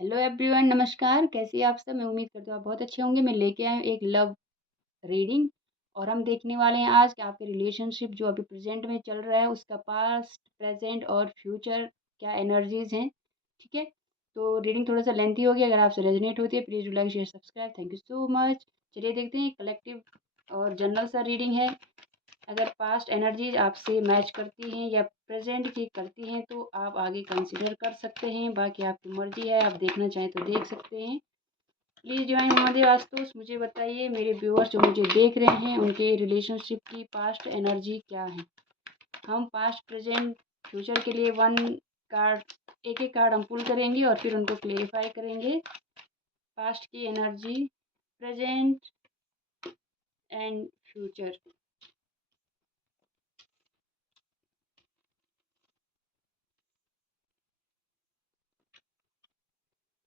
Hello everyone, नमस्कार। कैसे हैं आप सब? मैं उम्मीद करती हूँ आप बहुत अच्छे होंगे। मैं लेके आई हूँ एक लव रीडिंग और हम देखने वाले हैं आज कि आपके रिलेशनशिप जो अभी प्रेजेंट में चल रहा है उसका पास्ट, प्रेजेंट और फ्यूचर क्या एनर्जीज हैं। ठीक है, तो रीडिंग थोड़ा सा लेंथी होगी। अगर आपसे रेजोनेट होती है please do like share subscribe. Thank you so much. चलिए देखते हैं, कलेक्टिव और जनरल सा रीडिंग है। अगर पास्ट एनर्जीज आपसे मैच करती हैं या प्रेजेंट की करती हैं तो आप आगे कंसिडर कर सकते हैं। बाकी आपकी मर्जी है, आप देखना चाहें तो देख सकते हैं। Please join Mahadev Ashutosh. मुझे बताइए मेरे व्यूअर्स जो मुझे देख रहे हैं उनके रिलेशनशिप की पास्ट एनर्जी क्या है। हम पास्ट, प्रेजेंट, फ्यूचर के लिए वन कार्ड, एक एक कार्ड हम पुल करेंगे और फिर उनको क्लेरिफाई करेंगे। पास्ट की energy, present and future.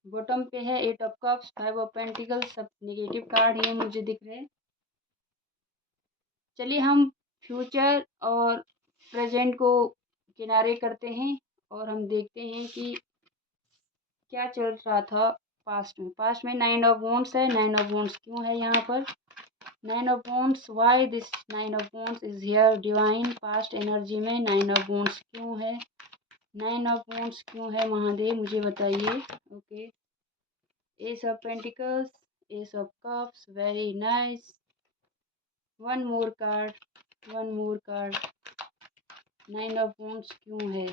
Bottom पे है eight of cups, five of pentacles, सब नेगेटिव कार्ड ये मुझे दिख रहे हैं। चलिए हम फ्यूचर और प्रेजेंट को किनारे करते हैं और हम देखते हैं कि क्या चल रहा था पास्ट में। पास्ट में नाइन ऑफ वॉन्ड्स है। नाइन ऑफ वॉन्ड्स क्यों है यहाँ पर? Nine of wands, why this nine of wands is here divine? Past energy में नाइन ऑफ वॉन्ड्स क्यों है? नाइन ऑफ वॉन्ड्स क्यों है महादेव, मुझे बताइए। Okay, S of pentacles, S of cups, very nice. One more card, one more card. Nine of wands क्यों है?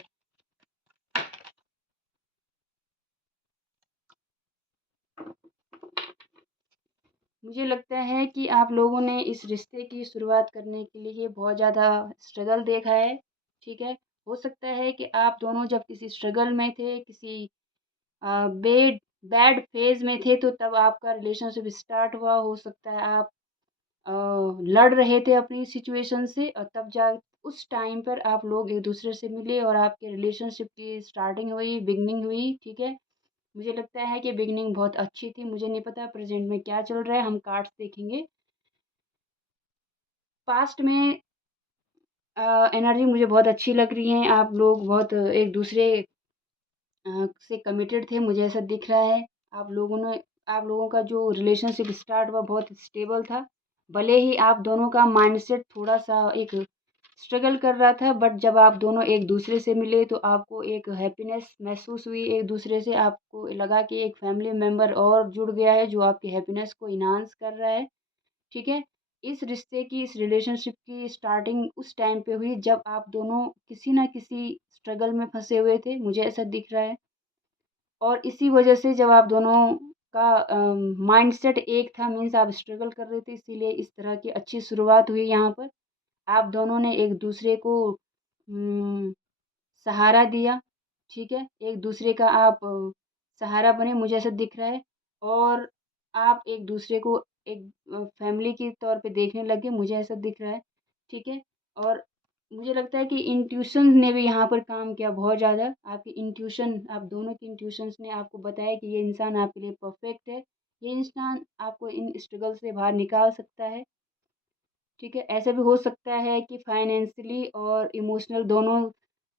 मुझे लगता है कि आप लोगों ने इस रिश्ते की शुरुआत करने के लिए बहुत ज़्यादा स्ट्रगल देखा है। ठीक है, हो सकता है कि आप दोनों जब किसी स्ट्रगल में थे, किसी बेड बैड फेज में थे, तो तब आपका रिलेशनशिप स्टार्ट हुआ। हो सकता है आप अ, लड़ रहे थे अपनी सिचुएशन से और तब जा उस टाइम पर आप लोग एक दूसरे से मिले और आपके रिलेशनशिप की स्टार्टिंग हुई, बिगनिंग हुई। ठीक है, मुझे लगता है कि बिगनिंग बहुत अच्छी थी। मुझे नहीं पता प्रेजेंट में क्या चल रहा है, हम कार्ड्स देखेंगे। पास्ट में एनर्जी मुझे बहुत अच्छी लग रही है। आप लोग बहुत एक दूसरे से कमिटेड थे, मुझे ऐसा दिख रहा है। आप लोगों का जो रिलेशनशिप स्टार्ट हुआ बहुत स्टेबल था। भले ही आप दोनों का माइंडसेट थोड़ा सा एक स्ट्रगल कर रहा था, बट जब आप दोनों एक दूसरे से मिले तो आपको एक हैप्पीनेस महसूस हुई। एक दूसरे से आपको लगा कि एक फैमिली मेम्बर और जुड़ गया है जो आपकी हैप्पीनेस को इन्हांस कर रहा है। ठीक है, इस रिश्ते की, इस रिलेशनशिप की स्टार्टिंग उस टाइम पे हुई जब आप दोनों किसी ना किसी स्ट्रगल में फंसे हुए थे, मुझे ऐसा दिख रहा है। और इसी वजह से जब आप दोनों का माइंडसेट एक था, मीन्स आप स्ट्रगल कर रहे थे, इसीलिए इस तरह की अच्छी शुरुआत हुई यहाँ पर। आप दोनों ने एक दूसरे को उम, सहारा दिया। ठीक है, एक दूसरे का आप सहारा बने, मुझे ऐसा दिख रहा है। और आप एक दूसरे को एक फैमिली के तौर पे देखने लगे, मुझे ऐसा दिख रहा है। ठीक है, और मुझे लगता है कि इंट्यूशन ने भी यहाँ पर काम किया बहुत ज़्यादा। आपकी इंट्यूशन, आप दोनों की इंट्यूशंस ने आपको बताया कि ये इंसान आपके लिए परफेक्ट है। ये इंसान आपको इन स्ट्रगल से बाहर निकाल सकता है। ठीक है, ऐसा भी हो सकता है कि फाइनेंशियली और इमोशनल दोनों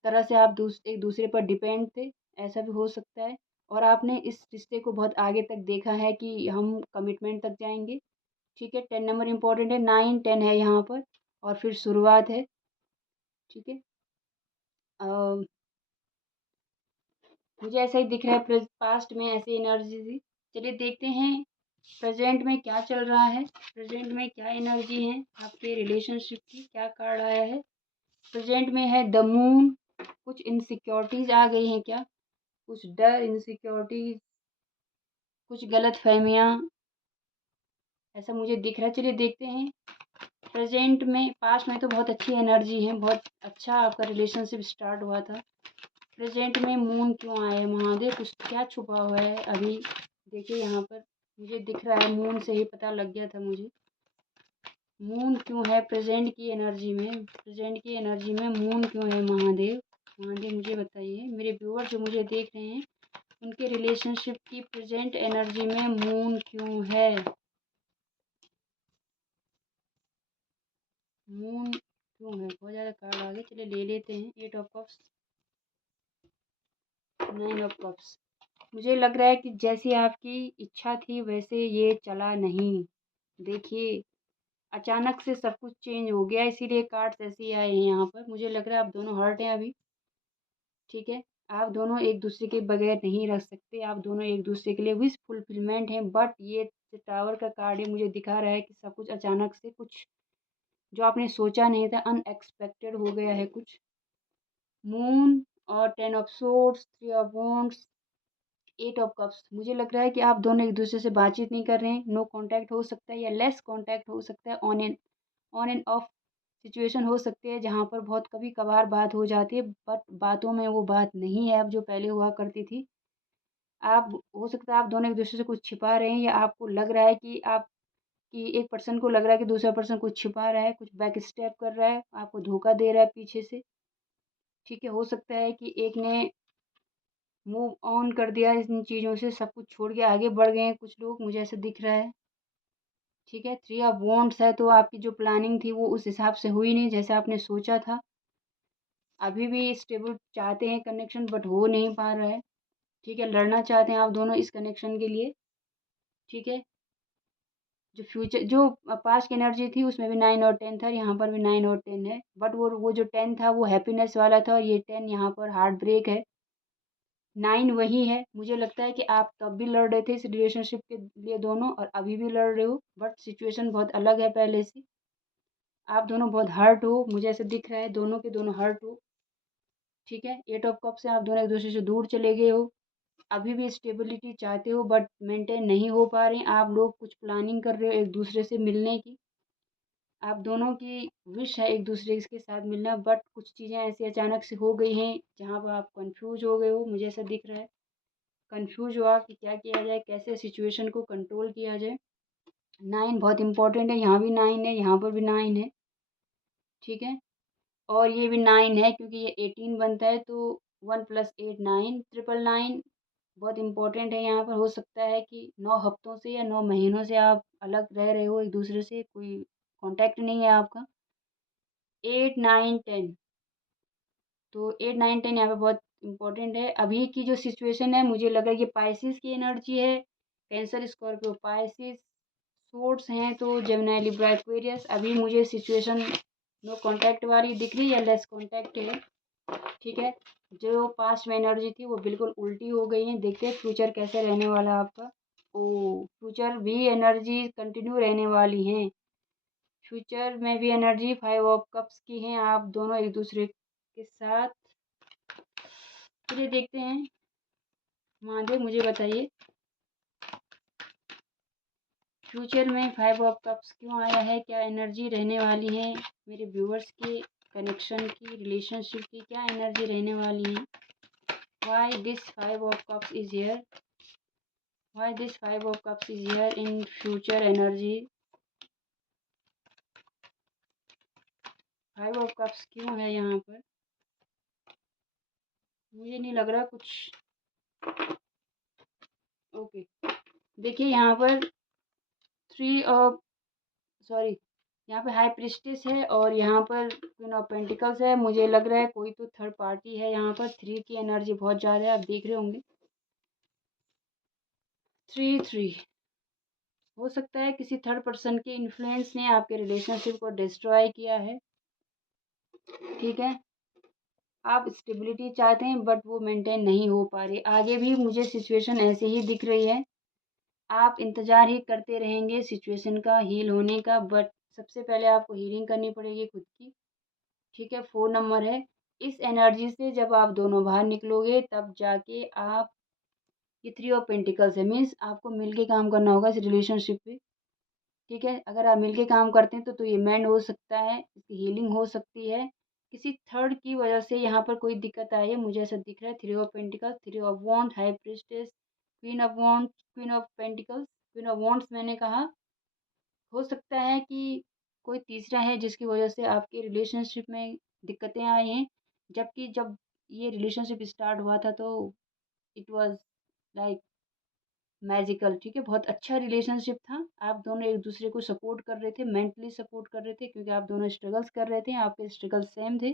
तरह से आप एक दूसरे पर डिपेंड थे, ऐसा भी हो सकता है। और आपने इस रिश्ते को बहुत आगे तक देखा है कि हम कमिटमेंट तक जाएंगे। ठीक है, 10 नंबर इम्पोर्टेंट है, 9 10 है यहाँ पर और फिर शुरुआत है। ठीक है, अ, मुझे ऐसा ही दिख रहा है, पास्ट में ऐसी एनर्जी थी। चलिए देखते हैं प्रेजेंट में क्या चल रहा है। प्रेजेंट में क्या एनर्जी है आपके रिलेशनशिप की, क्या कार्ड आया है। प्रेजेंट में है द मून। कुछ इनसिक्योरिटीज आ गई हैं क्या? कुछ डर, इनसिक्योरिटीज, कुछ गलत फहमियाँ, ऐसा मुझे दिख रहा है। चलिए देखते हैं प्रेजेंट में। पास्ट में तो बहुत अच्छी एनर्जी है, बहुत अच्छा आपका रिलेशनशिप स्टार्ट हुआ था। प्रेजेंट में मून क्यों आया है महादेव? कुछ क्या छुपा हुआ है अभी? देखिए यहाँ पर मुझे दिख रहा है, मून से ही पता लग गया था मुझे। मून क्यों है प्रेजेंट की एनर्जी में? प्रेजेंट की एनर्जी में मून क्यों है महादेव? महादेव मुझे बताइए। मेरे व्यूअर जो मुझे देख रहे हैं उनके रिलेशनशिप की प्रेजेंट एनर्जी में मून क्यों है? मून क्यों है? बहुत ज़्यादा कार्ड आ गए, चलिए ले लेते हैं। Eight of cups, nine of cups. मुझे लग रहा है कि जैसी आपकी इच्छा थी वैसे ये चला नहीं। देखिए, अचानक से सब कुछ चेंज हो गया, इसीलिए कार्ड्स ऐसे ही आए हैं यहाँ पर। मुझे लग रहा है आप दोनों हर्ट हैं अभी, ठीक है? आप दोनों एक-दूसरे के बगैर नहीं रह सकते, आप दोनों एक-दूसरे के लिए विश फुलफिलमेंट हैं, बट ये जो टावर का कार्ड है मुझे दिखा रहा है कि सब कुछ अचानक से कुछ जो आपने सोचा नहीं था, अनएक्सपेक्टेड हो गया है कुछ। मून और 10 of swords, 3 of wands, 8 of cups. मुझे लग रहा है कि आप दोनों एक-दूसरे से बातचीत नहीं कर रहे हैं, नो कॉन्टैक्ट हो सकता है या लेस कॉन्टैक्ट हो सकता है, ऑन एंड ऑफ सिचुएशन हो सकती है जहाँ पर बहुत कभी-कभार बात हो जाती है, बट बातों में वो बात नहीं है अब जो पहले हुआ करती थी। आप हो सकता है आप दोनों एक-दूसरे से कुछ छिपा रहे हैं या आपको लग रहा है कि एक पर्सन को लग रहा है कि दूसरा पर्सन कुछ छिपा रहा है, कुछ बैक स्टेप कर रहा है, आपको धोखा दे रहा है पीछे से, ठीक है? हो सकता है कि एक ने मूव ऑन कर दिया इन चीज़ों से, सब कुछ छोड़ के आगे बढ़ गए हैं कुछ लोग, मुझे ऐसा दिख रहा है, ठीक है? 3 ऑफ वांड्स है तो आपकी जो प्लानिंग थी वो उस हिसाब से हुई नहीं जैसा आपने सोचा था। अभी भी स्टेबल चाहते हैं कनेक्शन बट हो नहीं पा रहा है, ठीक है? लड़ना चाहते हैं आप दोनों इस कनेक्शन के लिए, ठीक है? जो पास्ट की एनर्जी थी उसमें भी 9 और 10 था, यहाँ पर भी 9 और 10 है, बट वो जो 10 था वो हैप्पीनेस वाला था और ये 10 यहाँ पर हार्ट ब्रेक है। 9 वही है, मुझे लगता है कि आप तब भी लड़ रहे थे इस रिलेशनशिप के लिए दोनों और अभी भी लड़ रहे हो, बट सिचुएशन बहुत अलग है पहले से। आप दोनों बहुत हर्ट हो, मुझे ऐसा दिख रहा है दोनों के दोनों हर्ट हो, ठीक है? 8 ऑफ कप से आप दोनों एक-दूसरे से दूर चले गए हो। अभी भी स्टेबिलिटी चाहते हो बट मेंटेन नहीं हो पा रही। आप लोग कुछ प्लानिंग कर रहे हो एक-दूसरे से मिलने की। आप दोनों की विश है एक-दूसरे के साथ मिलना बट कुछ चीज़ें ऐसी अचानक से हो गई हैं, जहाँ पर आप कन्फ्यूज़ हो गए हो, मुझे ऐसा दिख रहा है। कन्फ्यूज़ हो आप कि क्या किया जाए, कैसे सिचुएशन को कंट्रोल किया जाए। 9 बहुत इम्पोर्टेंट है, यहाँ भी 9 है, यहाँ पर भी 9 है, ठीक है? और ये भी 9 है क्योंकि ये 18 बनता है तो 1 + 8 9 ट्रिपल 9 बहुत इम्पोर्टेंट है यहाँ पर। हो सकता है कि 9 हफ्तों से या 9 महीनों से आप अलग रह रहे हो एक-दूसरे से, कोई कॉन्टैक्ट नहीं है आपका। 8, 9, 10 तो 8, 9, 10 यहाँ पे बहुत इम्पोर्टेंट है। अभी की जो सिचुएशन है मुझे लग रहा है ये पाइसेस की एनर्जी है, कैंसर, स्कॉर्पियो, पाइसेस, सोर्स हैं तो जेमिनी, लिब्रा, एक्वेरियस। अभी मुझे सिचुएशन नो कॉन्टैक्ट वाली दिख रही है, लेस कॉन्टैक्ट है, ठीक है? जो पास्ट में एनर्जी थी वो बिल्कुल उल्टी हो गई है। देखते हैं फ्यूचर कैसे रहने वाला है आपका। ओह! फ्यूचर भी एनर्जी कंटिन्यू रहने वाली हैं। फ्यूचर में भी एनर्जी 5 ऑफ कप्स की हैं, आप दोनों एक-दूसरे के साथ। चलिए देखते हैं, महादेव मुझे बताइए फ्यूचर में 5 ऑफ कप्स क्यों आया है? क्या एनर्जी रहने वाली है? मेरे व्यूअर्स के कनेक्शन की, रिलेशनशिप की क्या एनर्जी रहने वाली है? Why this 5 of cups is here? Why this 5 of cups is here in future energy? 5 of cups क्यों है यहाँ पर? मुझे नहीं लग रहा कुछ। ओके, देखिए यहाँ पर 3 ऑफ सॉरी, यहाँ पे हाई प्रिस्टेस है और यहाँ पर क्वीन ऑफ पेंटिकल्स है। मुझे लग रहा है कोई तो थर्ड पार्टी है यहाँ पर। 3 की एनर्जी बहुत ज़्यादा है, आप देख रहे होंगे। 3 हो सकता है किसी थर्ड पर्सन के इन्फ्लुएंस ने आपके रिलेशनशिप को डिस्ट्रॉय किया है, ठीक है? आप स्टेबिलिटी चाहते हैं बट वो मेंटेन नहीं हो पा रही। आगे भी मुझे सिचुएशन ऐसे ही दिख रही है। आप इंतज़ार ही करते रहेंगे सिचुएशन का हील होने का, बट सबसे पहले आपको हीलिंग करनी पड़ेगी खुद की, ठीक है? 4 नंबर है। इस एनर्जी से जब आप दोनों बाहर निकलोगे तब जाके आप ये 3 ऑफ पेंटिकल्स है, मीन्स आपको मिल के काम करना होगा इस रिलेशनशिप पे, ठीक है? अगर आप मिलके काम करते हैं तो ये मेंड हो सकता है, इसकी हीलिंग हो सकती है। किसी थर्ड की वजह से यहाँ पर कोई दिक्कत आई है, मुझे ऐसा दिख रहा है। 3 of pentacles, 3 of wand, high priestess, queen of wand, queen of pentacles, queen of wands मैंने कहा। हो सकता है कि कोई तीसरा है जिसकी वजह से आपके रिलेशनशिप में दिक्कतें आई हैं, जबकि जब ये रिलेशनशिप स्टार्ट हुआ था तो इट वाज़ लाइक मैजिकल, ठीक है? बहुत अच्छा रिलेशनशिप था। आप दोनों एक-दूसरे को सपोर्ट कर रहे थे, मेंटली सपोर्ट कर रहे थे क्योंकि आप दोनों स्ट्रगल्स कर रहे थे, आपके स्ट्रगल सेम थे,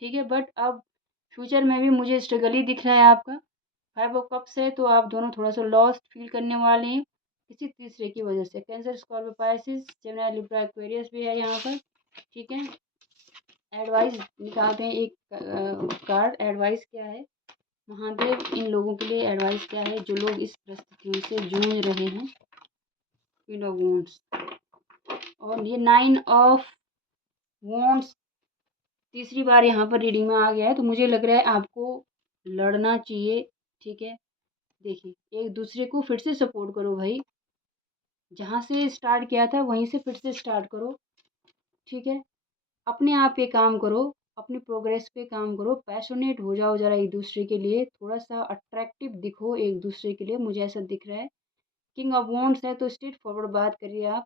ठीक है? बट अब फ्यूचर में भी मुझे स्ट्रगल ही दिख रहा है आपका। 5 ऑफ कप्स है, तो आप दोनों थोड़ा-सा लॉस्ट फ़ील करने वाले हैं, किसी तीसरे की वजह से। Cancer, Scorpio, Pisces, Gemini, Libra, Aquarius भी है यहाँ पर, ठीक है। एडवाइस निकालते हैं एक कार्ड। एडवाइस क्या है? महादेव इन लोगों के लिए एडवाइस क्या है, जो लोग इस परिस्थितियों से जूझ रहे हैं? क्वीन ऑफ वॉन्ड्स और ये 9 ऑफ वॉन्ड्स तीसरी बार यहाँ पर रीडिंग में आ गया है, तो मुझे लग रहा है आपको लड़ना चाहिए, ठीक है। देखिए, एक दूसरे को फिर से सपोर्ट करो भाई, जहाँ से स्टार्ट किया था वहीं से फिर से स्टार्ट करो, ठीक है। अपने आप पे काम करो, अपनी प्रोग्रेस पे काम करो, पैशनेट हो जाओ ज़रा एक दूसरे के लिए, थोड़ा सा अट्रैक्टिव दिखो एक दूसरे के लिए, मुझे ऐसा दिख रहा है। किंग ऑफ वॉन्ड्स है, तो स्ट्रेट फॉरवर्ड बात करिए आप,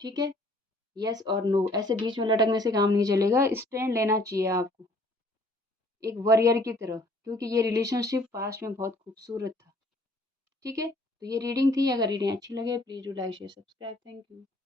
ठीक है। यस और नो, ऐसे बीच में लटकने से काम नहीं चलेगा, स्टैंड लेना चाहिए आपको एक वॉरियर की तरह, क्योंकि ये रिलेशनशिप पास्ट में बहुत खूबसूरत था, ठीक है। तो ये रीडिंग थी। अगर रीडिंग अच्छी लगे please do like share subscribe. Thank you.